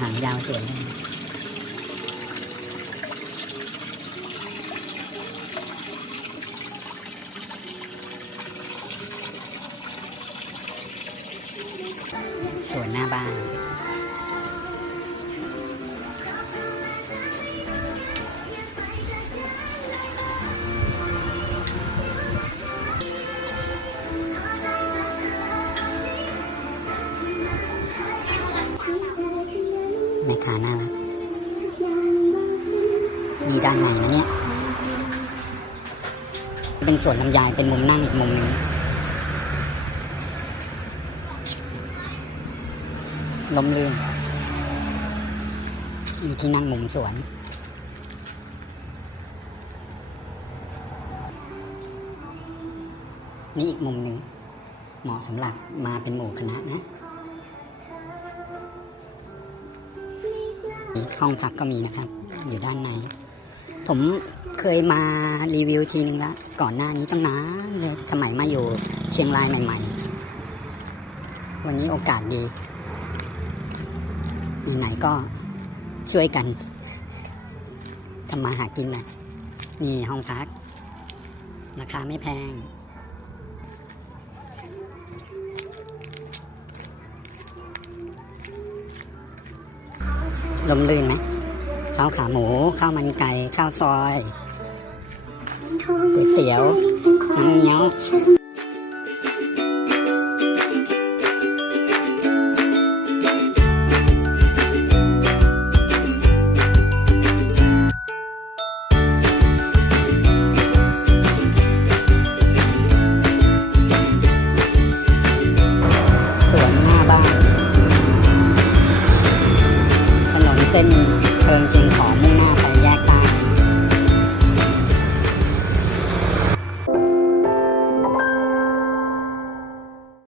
หางยาวสวยสวนหน้าบ้าน แม่ค้าน่ารักมีด้านในนะเนี่ย เป็นสวนลำไยเป็นมุมนั่งอีกมุมหนึ่งลมลื่นมีที่นั่งมุมสวน นี่อีกมุมหนึ่งเหมาะสำหรับมาเป็นหมู่คณะนะ ห้องพักก็มีนะครับ อยู่ด้านใน ผมเคยมารีวิวทีนึงแล้วก่อนหน้านี้ตั้งนานเลยสมัยมาอยู่เชียงรายใหม่ ๆ วันนี้โอกาสดีไหนๆก็ช่วยกันทำมาหากินนะนี่ห้องพัก ราคาไม่แพง ลมลื่นไหมข้าวขาหมูข้าวมันไก่ข้าวซอยก๋วยเตี๋ยวน้ำเงี้ยว เป็